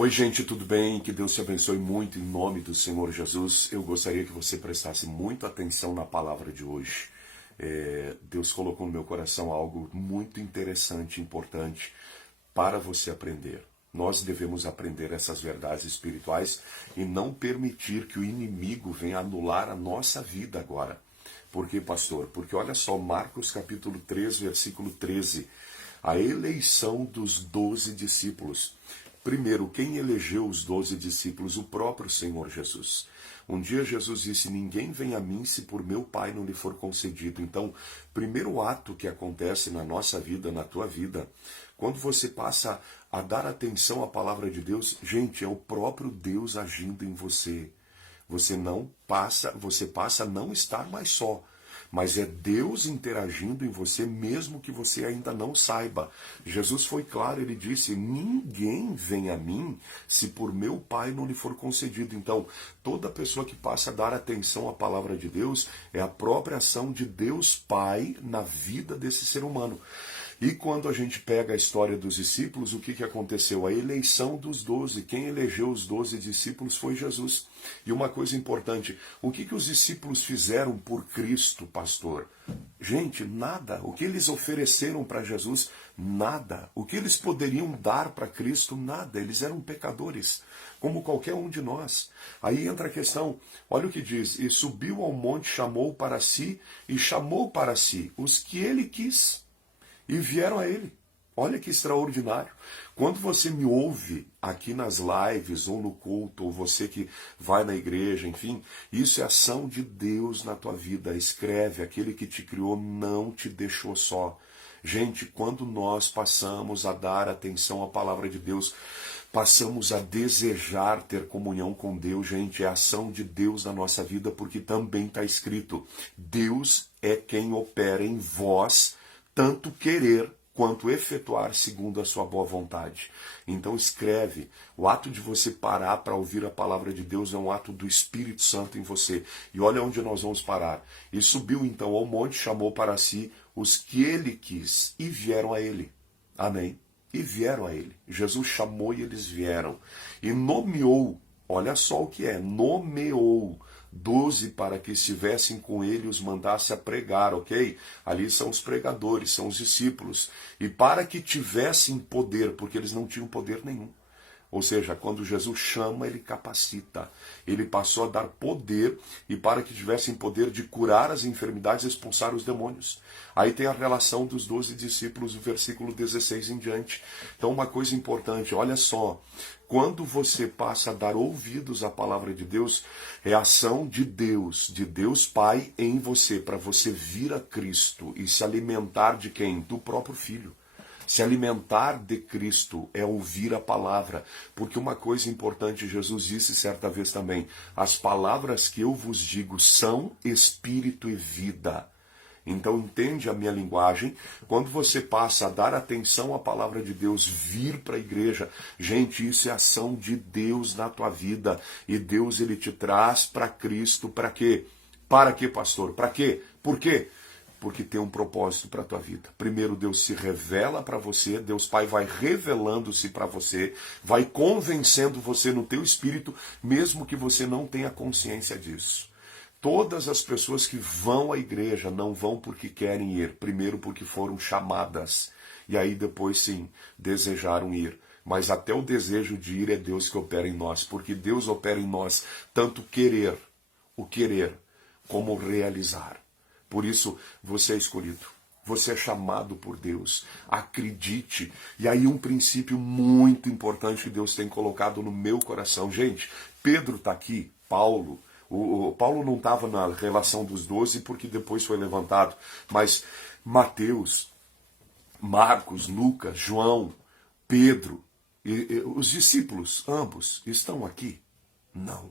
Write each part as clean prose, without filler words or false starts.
Oi, gente, tudo bem? Que Deus te abençoe muito em nome do Senhor Jesus. Eu gostaria que você prestasse muita atenção na palavra de hoje. Deus colocou no meu coração algo muito interessante, importante para você aprender. Nós devemos aprender essas verdades espirituais e não permitir que o inimigo venha anular a nossa vida agora. Por quê, pastor? Porque olha só, Marcos capítulo 3, versículo 13. A eleição dos 12 discípulos. Primeiro, quem elegeu os 12 discípulos? O próprio Senhor Jesus. Um dia Jesus disse, ninguém vem a mim se por meu Pai não lhe for concedido. Então, primeiro ato que acontece na nossa vida, na tua vida, quando você passa a dar atenção à palavra de Deus, gente, é o próprio Deus agindo em você. Você passa a não estar mais só. Mas é Deus interagindo em você mesmo que você ainda não saiba. Jesus foi claro, ele disse, ninguém vem a mim se por meu Pai não lhe for concedido. Então, toda pessoa que passa a dar atenção à palavra de Deus é a própria ação de Deus Pai na vida desse ser humano. E quando a gente pega a história dos discípulos, o que aconteceu? A eleição dos 12. Quem elegeu os 12 discípulos foi Jesus. E uma coisa importante, o que os discípulos fizeram por Cristo, pastor? Gente, nada. O que eles ofereceram para Jesus? Nada. O que eles poderiam dar para Cristo? Nada. Eles eram pecadores, como qualquer um de nós. Aí entra a questão, olha o que diz, e subiu ao monte, chamou para si os que ele quis. E vieram a ele. Olha que extraordinário. Quando você me ouve aqui nas lives, ou no culto, ou você que vai na igreja, enfim, isso é ação de Deus na tua vida. Escreve, aquele que te criou não te deixou só. Gente, quando nós passamos a dar atenção à palavra de Deus, passamos a desejar ter comunhão com Deus, gente, é ação de Deus na nossa vida, porque também está escrito, Deus é quem opera em vós, tanto querer quanto efetuar segundo a sua boa vontade. Então escreve, o ato de você parar para ouvir a palavra de Deus é um ato do Espírito Santo em você. E olha onde nós vamos parar. E subiu então ao monte, chamou para si os que ele quis e vieram a ele. Amém? E vieram a ele. Jesus chamou e eles vieram. E nomeou, olha só o que é, nomeou 12 para que estivessem com ele e os mandasse a pregar, ok? Ali são os pregadores, são os discípulos. E para que tivessem poder, porque eles não tinham poder nenhum. Ou seja, quando Jesus chama, ele capacita. Ele passou a dar poder e para que tivessem poder de curar as enfermidades e expulsar os demônios. Aí tem a relação dos 12 discípulos, o versículo 16 em diante. Então uma coisa importante, olha só. Quando você passa a dar ouvidos à palavra de Deus, é a ação de Deus Pai em você, para você vir a Cristo e se alimentar de quem? Do próprio Filho. Se alimentar de Cristo é ouvir a palavra, porque uma coisa importante, Jesus disse certa vez também, as palavras que eu vos digo são espírito e vida. Então entende a minha linguagem, quando você passa a dar atenção à palavra de Deus, vir para a igreja, gente, isso é ação de Deus na tua vida, e Deus ele te traz para Cristo, para quê? Para quê, pastor? Para quê? Por quê? Porque tem um propósito para a tua vida. Primeiro Deus se revela para você, Deus Pai vai revelando-se para você, vai convencendo você no teu espírito, mesmo que você não tenha consciência disso. Todas as pessoas que vão à igreja não vão porque querem ir, primeiro porque foram chamadas, e aí depois sim, desejaram ir. Mas até o desejo de ir é Deus que opera em nós, porque Deus opera em nós tanto o querer, como realizar. Por isso, você é escolhido. Você é chamado por Deus. Acredite. E aí um princípio muito importante que Deus tem colocado no meu coração. Gente, Pedro está aqui, Paulo. O Paulo não estava na relação dos 12 porque depois foi levantado. Mas Mateus, Marcos, Lucas, João, Pedro, os discípulos, ambos, estão aqui? Não.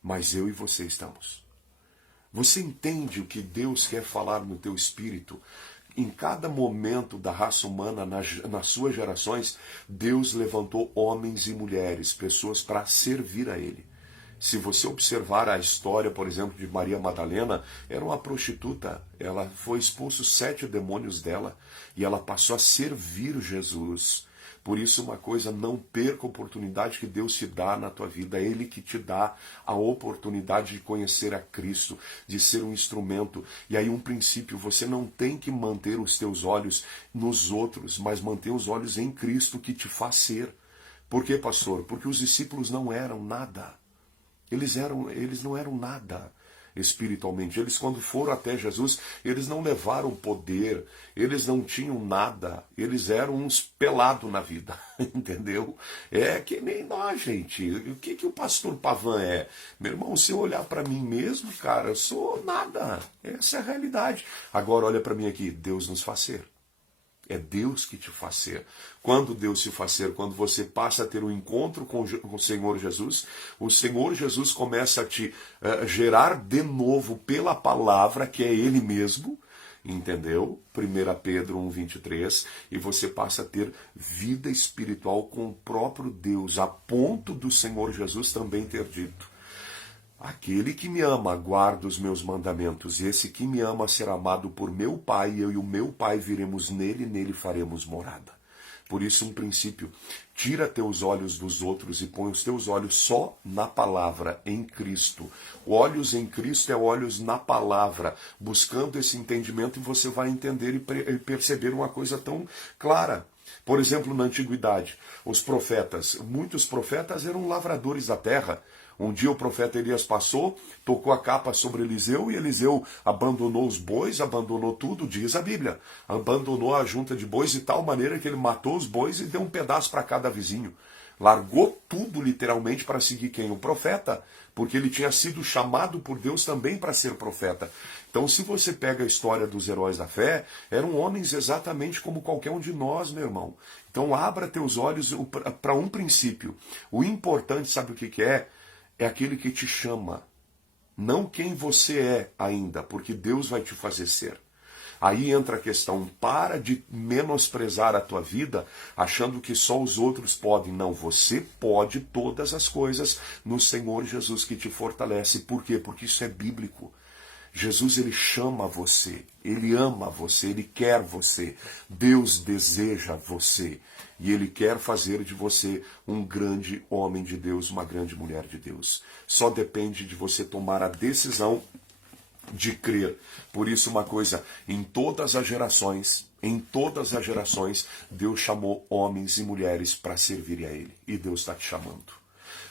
Mas eu e você estamos. Você entende o que Deus quer falar no teu espírito? Em cada momento da raça humana, nas suas gerações, Deus levantou homens e mulheres, pessoas para servir a Ele. Se você observar a história, por exemplo, de Maria Madalena, era uma prostituta. Ela foi expulso 7 demônios dela e ela passou a servir Jesus. Por isso, uma coisa, não perca a oportunidade que Deus te dá na tua vida. É Ele que te dá a oportunidade de conhecer a Cristo, de ser um instrumento. E aí um princípio, você não tem que manter os teus olhos nos outros, mas manter os olhos em Cristo que te faz ser. Por quê, pastor? Porque os discípulos não eram nada. Eles não eram nada espiritualmente. Eles, quando foram até Jesus, eles não levaram poder, eles não tinham nada, eles eram uns pelados na vida, entendeu? É que nem nós, gente. O que o pastor Pavan é? Meu irmão, se eu olhar para mim mesmo, cara, eu sou nada. Essa é a realidade. Agora, olha para mim aqui, Deus nos faz ser. É Deus que te faz ser. Quando Deus te faz ser, quando você passa a ter um encontro com o Senhor Jesus, o Senhor Jesus começa a te gerar de novo pela palavra, que é Ele mesmo, entendeu? 1 Pedro 1,23, e você passa a ter vida espiritual com o próprio Deus, a ponto do Senhor Jesus também ter dito: aquele que me ama, guarda os meus mandamentos. E esse que me ama será amado por meu Pai, eu e o meu Pai viremos nele, e nele faremos morada. Por isso, um princípio, tira teus olhos dos outros e põe os teus olhos só na palavra, em Cristo. Olhos em Cristo é olhos na palavra, buscando esse entendimento, e você vai entender e perceber uma coisa tão clara. Por exemplo, na antiguidade, os profetas, muitos profetas eram lavradores da terra. Um dia o profeta Elias passou, tocou a capa sobre Eliseu, e Eliseu abandonou os bois, abandonou tudo, diz a Bíblia. Abandonou a junta de bois de tal maneira que ele matou os bois e deu um pedaço para cada vizinho. Largou tudo literalmente para seguir quem? O profeta, porque ele tinha sido chamado por Deus também para ser profeta. Então, se você pega a história dos heróis da fé, eram homens exatamente como qualquer um de nós, meu irmão. Então, abra teus olhos para um princípio. O importante, sabe o que é? É aquele que te chama, não quem você é ainda, porque Deus vai te fazer ser. Aí entra a questão, para de menosprezar a tua vida, achando que só os outros podem. Não, você pode todas as coisas no Senhor Jesus que te fortalece. Por quê? Porque isso é bíblico. Jesus, ele chama você, ele ama você, ele quer você. Deus deseja você. E ele quer fazer de você um grande homem de Deus, uma grande mulher de Deus. Só depende de você tomar a decisão de crer. Por isso, uma coisa, em todas as gerações, Deus chamou homens e mulheres para servirem a Ele. E Deus está te chamando.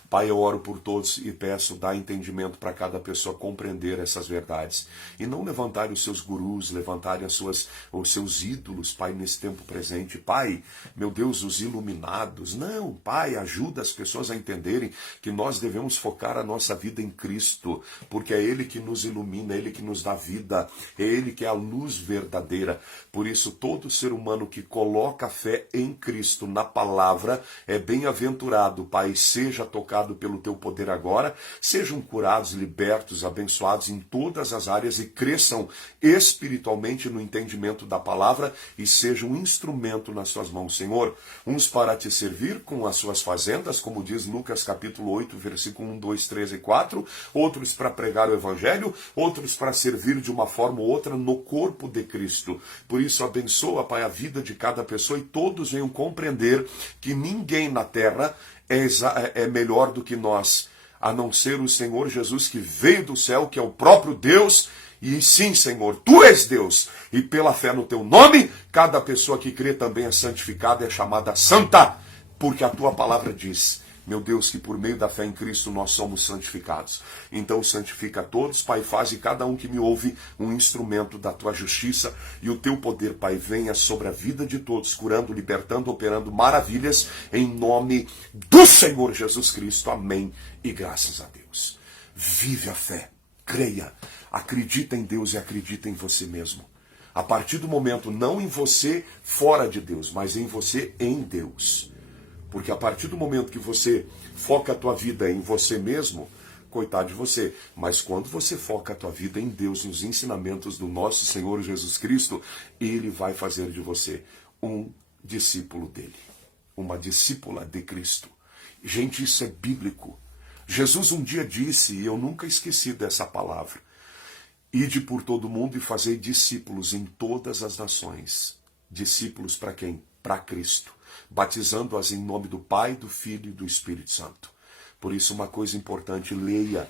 Pai, eu oro por todos e peço, dá entendimento para cada pessoa compreender essas verdades. E não levantarem os seus gurus, levantarem os seus ídolos, Pai, nesse tempo presente. Pai, meu Deus, os iluminados. Não, Pai, ajuda as pessoas a entenderem que nós devemos focar a nossa vida em Cristo, porque é Ele que nos ilumina, é Ele que nos dá vida, é Ele que é a luz verdadeira. Por isso, todo ser humano que coloca a fé em Cristo, na palavra, é bem-aventurado, Pai, seja tocado pelo teu poder agora, sejam curados, libertos, abençoados em todas as áreas e cresçam espiritualmente no entendimento da palavra e sejam um instrumento nas suas mãos, Senhor. Uns para te servir com as suas fazendas, como diz Lucas capítulo 8, versículo 1, 2, 3 e 4, outros para pregar o evangelho, outros para servir de uma forma ou outra no corpo de Cristo. Por isso, abençoa, Pai, a vida de cada pessoa e todos venham compreender que ninguém na terra é melhor do que nós, a não ser o Senhor Jesus que veio do céu, que é o próprio Deus. E sim, Senhor, Tu és Deus, e pela fé no Teu nome, cada pessoa que crê também é santificada, é chamada santa, porque a Tua palavra diz, meu Deus, que por meio da fé em Cristo nós somos santificados. Então santifica a todos, Pai, faz de cada um que me ouve um instrumento da Tua justiça, e o Teu poder, Pai, venha sobre a vida de todos, curando, libertando, operando maravilhas, em nome do Senhor Jesus Cristo. Amém. E graças a Deus. Vive a fé, creia, acredita em Deus e acredita em você mesmo. A partir do momento, não em você fora de Deus, mas em você em Deus. Porque a partir do momento que você foca a tua vida em você mesmo, coitado de você. Mas quando você foca a tua vida em Deus, nos ensinamentos do nosso Senhor Jesus Cristo, Ele vai fazer de você um discípulo dele. Uma discípula de Cristo. Gente, isso é bíblico. Jesus um dia disse, e eu nunca esqueci dessa palavra, ide por todo mundo e fazei discípulos em todas as nações. Discípulos para quem? Para Cristo. batizando-as em nome do Pai, do Filho e do Espírito Santo. Por isso, uma coisa importante, leia.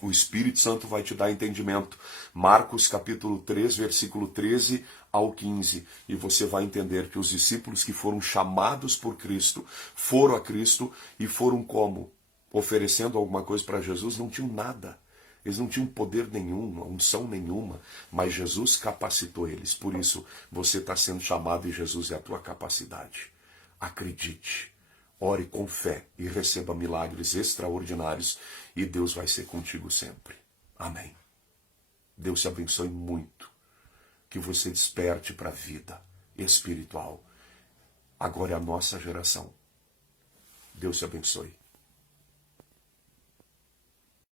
O Espírito Santo vai te dar entendimento. Marcos capítulo 3, versículo 13 ao 15. E você vai entender que os discípulos que foram chamados por Cristo, foram a Cristo e foram como? Oferecendo alguma coisa para Jesus, não tinham nada. Eles não tinham poder nenhum, unção nenhuma, mas Jesus capacitou eles. Por isso, você está sendo chamado e Jesus é a tua capacidade. Acredite. Ore com fé e receba milagres extraordinários e Deus vai ser contigo sempre. Amém. Deus te abençoe muito. Que você desperte para a vida espiritual. Agora é a nossa geração. Deus te abençoe.